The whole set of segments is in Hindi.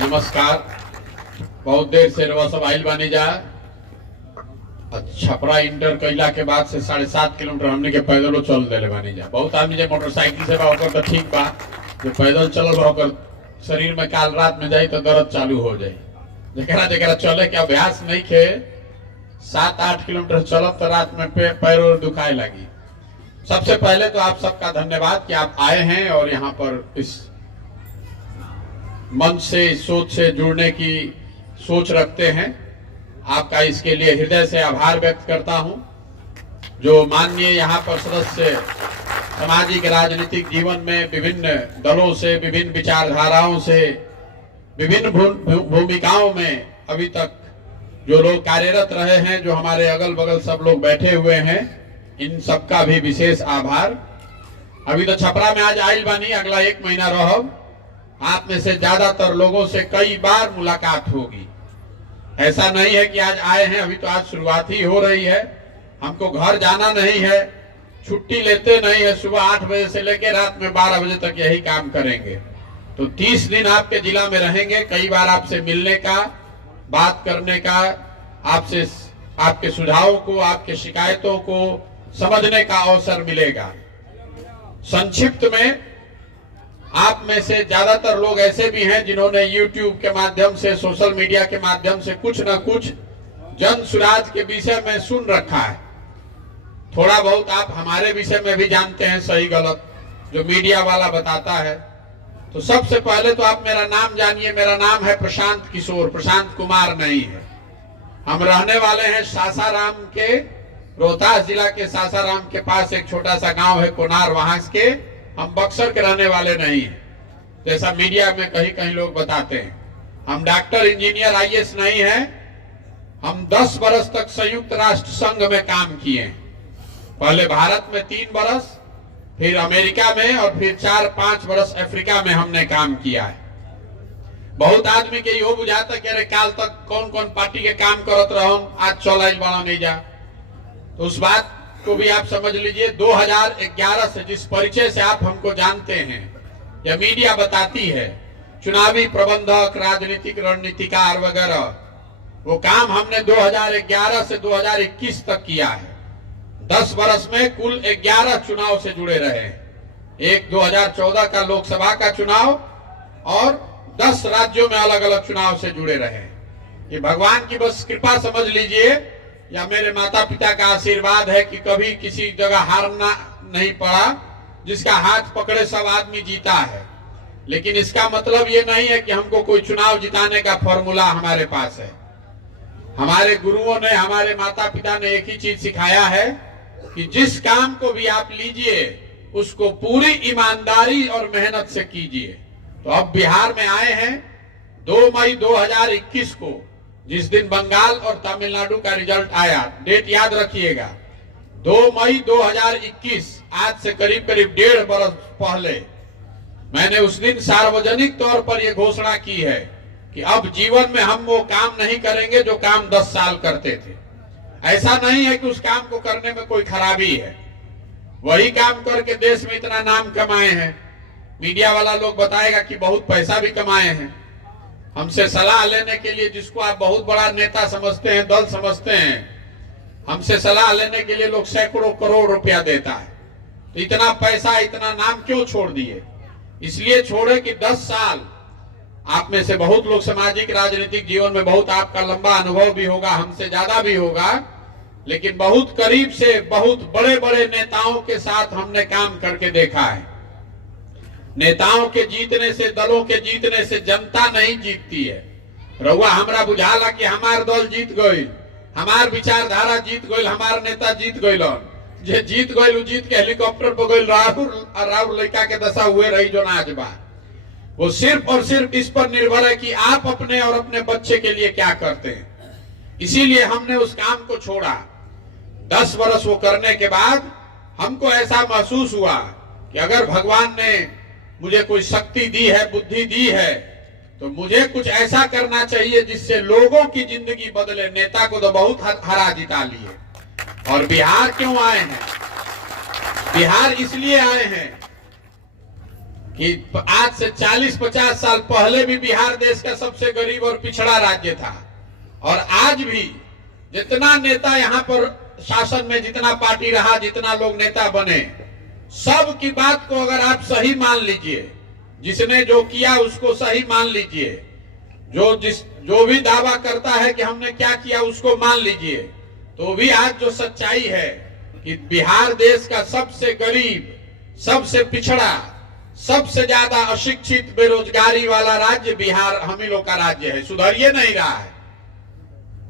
नमस्कार। बहुत देर से रवा सब आइल बानी जा। छपरा इंटर कैला के बाद से 7.5 किलोमीटर हमने के पैदलों चल देले बानी जा। बहुत आदमी जो मोटरसाइकिल से बा तो ठीक बा, जो पैदल चलल बा शरीर में काल रात में जाई तो दर्द चालू हो जाए। जरा जरा चले के अभ्यास नहीं खे 7-8 किलोमीटर चलत तो रात में पैर और दुखाए लगी। सबसे पहले तो आप सबका धन्यवाद कि आप आए हैं और यहाँ पर इस मन से सोच से जुड़ने की सोच रखते हैं। आपका इसके लिए हृदय से आभार व्यक्त करता हूं। जो माननीय यहाँ पर सदस्य सामाजिक राजनीतिक जीवन में विभिन्न दलों से, विभिन्न विचारधाराओं से, विभिन्न भूमिकाओं में अभी तक जो लोग कार्यरत रहे हैं, जो हमारे अगल बगल सब लोग बैठे हुए हैं, इन सबका भी विशेष आभार। अभी तो छपरा में आज आइल बानी, अगला 1 महीना रहब। आप में से ज्यादातर लोगों से कई बार मुलाकात होगी। ऐसा नहीं है कि आज आए हैं, अभी तो आज शुरुआत ही हो रही है। हमको घर जाना नहीं है, छुट्टी लेते नहीं है। सुबह 8 बजे से लेकर रात में 12 बजे तक यही काम करेंगे। तो 30 दिन आपके जिला में रहेंगे। कई बार आपसे मिलने का, बात करने का, आपसे आपके सुझावों को, आपके शिकायतों को समझने का अवसर मिलेगा। संक्षिप्त में, आप में से ज्यादातर लोग ऐसे भी हैं जिन्होंने YouTube के माध्यम से, सोशल मीडिया के माध्यम से कुछ न कुछ जन सुराज के विषय में सुन रखा है। थोड़ा बहुत आप हमारे विषय में भी जानते हैं, सही गलत जो मीडिया वाला बताता है। तो सबसे पहले तो आप मेरा नाम जानिए। मेरा नाम है प्रशांत किशोर, प्रशांत कुमार नहीं है। हम रहने वाले हैं सासाराम के, रोहतास जिला के सासाराम के पास एक छोटा सा गांव है कोनार, वहां के। हम बक्सर के रहने वाले नहीं हैं, जैसा मीडिया में कहीं कहीं लोग बताते हैं। हम डॉक्टर, इंजीनियर, IAS नहीं हैं। हम 10 बरस तक संयुक्त राष्ट्र संघ में काम किए हैं। पहले भारत में 3 बरस, फिर अमेरिका में, और फिर 4-5 बरस अफ्रीका में हमने काम किया है। बहुत आदमी के यो बुझाता कि अरे काल तक कौन कौन पार्टी के काम करत रहो, आज चल आइल बड़ा नहीं जा। तो उस बात को भी आप समझ लीजिए। 2011 से जिस परिचय से आप हमको जानते हैं, या मीडिया बताती है, चुनावी प्रबंधक, राजनीतिक रणनीतिकार वगैरह, वो काम हमने 2011 से 2021 तक किया है। 10 बरस में कुल 11 चुनाव से जुड़े रहे। एक 2014 का लोकसभा का चुनाव और 10 राज्यों में अलग अलग चुनाव से जुड़े रहे। ये भगवान की बस कृपा समझ लीजिए, या मेरे माता पिता का आशीर्वाद है कि कभी किसी जगह हारना नहीं पड़ा। जिसका हाथ पकड़े सब आदमी जीता है। लेकिन इसका मतलब ये नहीं है कि हमको कोई चुनाव जिताने का फॉर्मूला हमारे पास है। हमारे गुरुओं ने, हमारे माता पिता ने एक ही चीज सिखाया है कि जिस काम को भी आप लीजिए उसको पूरी ईमानदारी और मेहनत से कीजिए। तो अब बिहार में आए हैं 2 मई 2021 को, जिस दिन बंगाल और तमिलनाडु का रिजल्ट आया। डेट याद रखिएगा, 2 मई 2021, आज से करीब करीब 1.5 बरस पहले मैंने उस दिन सार्वजनिक तौर पर यह घोषणा की है कि अब जीवन में हम वो काम नहीं करेंगे जो काम 10 साल करते थे। ऐसा नहीं है कि उस काम को करने में कोई खराबी है। वही काम करके देश में इतना नाम कमाए हैं। मीडिया वाला लोग बताएगा कि बहुत पैसा भी कमाए हैं। हमसे सलाह लेने के लिए, जिसको आप बहुत बड़ा नेता समझते हैं, दल समझते हैं, हमसे सलाह लेने के लिए लोग सैकड़ों करोड़ रुपया देता है। तो इतना पैसा, इतना नाम क्यों छोड़ दिए? इसलिए छोड़े कि 10 साल, आप में से बहुत लोग सामाजिक राजनीतिक जीवन में बहुत आपका लंबा अनुभव भी होगा, हमसे ज्यादा भी होगा, लेकिन बहुत करीब से बहुत बड़े बड़े नेताओं के साथ हमने काम करके देखा है। नेताओं के जीतने से, दलों के जीतने से जनता नहीं जीतती है। रउआ हमरा बुझाला कि हमार दल जीत गई, हमार विचारधारा जीत गई, हमार नेता जीत गई। जे जीत गई जीत के हेलीकॉप्टर पर गई, राहुल लड़का के दशा हुए रही जो नाच बा। वो सिर्फ और सिर्फ इस पर निर्भर है कि आप अपने और अपने बच्चे के लिए क्या करते हैं। इसीलिए हमने उस काम को छोड़ा। 10 बरस वो करने के बाद हमको ऐसा महसूस हुआ कि अगर भगवान ने मुझे कोई शक्ति दी है, बुद्धि दी है, तो मुझे कुछ ऐसा करना चाहिए जिससे लोगों की जिंदगी बदले। नेता को तो बहुत हरा जिता लिए। और बिहार क्यों आए हैं? बिहार इसलिए आए हैं कि आज से 40-50 साल पहले भी बिहार देश का सबसे गरीब और पिछड़ा राज्य था, और आज भी जितना नेता यहाँ पर शासन में, जितना पार्टी रहा, जितना लोग नेता बने, सब की बात को अगर आप सही मान लीजिए, जिसने जो किया उसको सही मान लीजिए, जो भी दावा करता है कि हमने क्या किया उसको मान लीजिए, तो भी आज जो सच्चाई है कि बिहार देश का सबसे गरीब, सबसे पिछड़ा, सबसे ज्यादा अशिक्षित, बेरोजगारी वाला राज्य बिहार हम ही लोग का राज्य है। सुधरिए नहीं रहा है,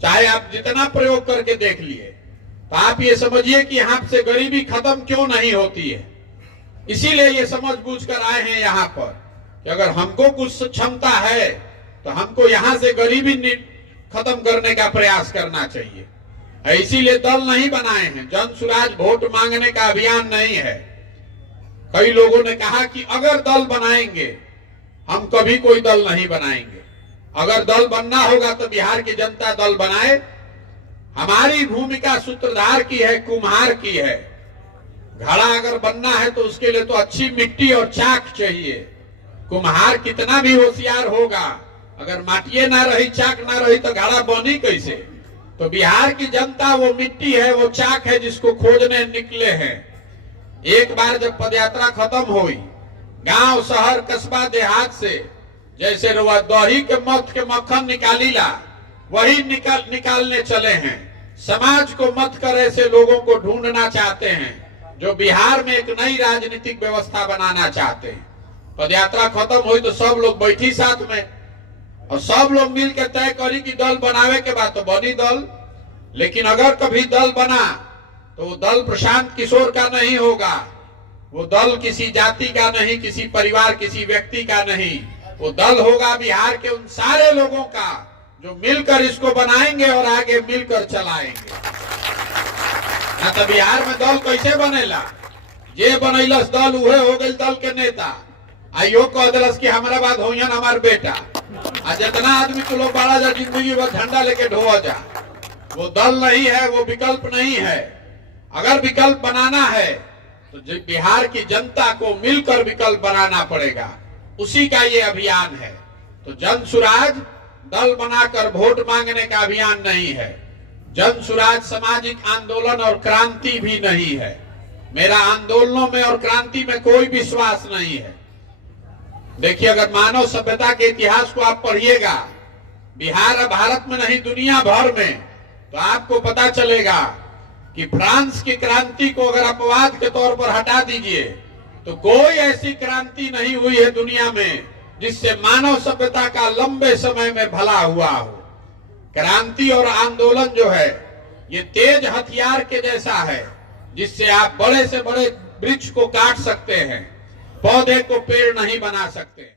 चाहे आप जितना प्रयोग करके देख लिए। तो आप ये समझिए कि यहाँ से गरीबी खत्म क्यों नहीं होती है। इसीलिए ये समझ बूझ कर आए हैं यहाँ पर कि अगर हमको कुछ क्षमता है तो हमको यहाँ से गरीबी खत्म करने का प्रयास करना चाहिए। इसीलिए दल नहीं बनाए हैं, जन सुराज वोट मांगने का अभियान नहीं है। कई लोगों ने कहा कि अगर दल बनाएंगे, हम कभी कोई दल नहीं बनाएंगे। अगर दल बनना होगा तो बिहार की जनता दल बनाए। हमारी भूमिका सूत्रधार की है, कुम्हार की है। घड़ा अगर बनना है तो उसके लिए तो अच्छी मिट्टी और चाक चाहिए। कुम्हार कितना भी होशियार होगा, अगर माटिए ना रही, चाक ना रही तो घड़ा बनी कैसे। तो बिहार की जनता वो मिट्टी है, वो चाक है जिसको खोजने निकले हैं। एक बार जब पदयात्रा खत्म हुई, गांव, शहर, कस्बा, देहात से जैसे दही के मत के मक्खन निकालीला, वही निकालने चले हैं। समाज को मत कर ऐसे लोगों को ढूंढना चाहते हैं जो बिहार में एक नई राजनीतिक व्यवस्था बनाना चाहते हैं। पदयात्रा खत्म हुई तो सब लोग बैठी साथ में, और सब लोग मिलकर तय करी कि दल बनावे के बाद तो बनी दल। लेकिन अगर कभी दल बना तो वो दल प्रशांत किशोर का नहीं होगा, वो दल किसी जाति का नहीं, किसी परिवार, किसी व्यक्ति का नहीं। वो दल होगा बिहार के उन सारे लोगों का जो मिलकर इसको बनाएंगे और आगे मिलकर चलाएंगे। ना तो बिहार में दल कैसे बनेला, जे बनैलस दल उहे हो गई दल के नेता। आइयो कह दिलस कि हमारा बात हो हमार बेटा, आ जितना आदमी को लोग बड़ा जा जिंदगी भर झंडा लेके ढोआ जा। वो दल नहीं है, वो विकल्प नहीं है। अगर विकल्प बनाना है तो बिहार की जनता को मिलकर विकल्प बनाना पड़ेगा। उसी का ये अभियान है। तो जन सुराज दल बनाकर वोट मांगने का अभियान नहीं है। जन सुराज सामाजिक आंदोलन और क्रांति भी नहीं है। मेरा आंदोलनों में और क्रांति में कोई विश्वास नहीं है। देखिए, अगर मानव सभ्यता के इतिहास को आप पढ़िएगा, बिहार भारत में नहीं दुनिया भर में, तो आपको पता चलेगा कि फ्रांस की क्रांति को अगर अपवाद के तौर पर हटा दीजिए तो कोई ऐसी क्रांति नहीं हुई है दुनिया में जिससे मानव सभ्यता का लंबे समय में भला हुआ हो। क्रांति और आंदोलन जो है ये तेज हथियार के जैसा है, जिससे आप बड़े से बड़े वृक्ष को काट सकते हैं, पौधे को पेड़ नहीं बना सकते।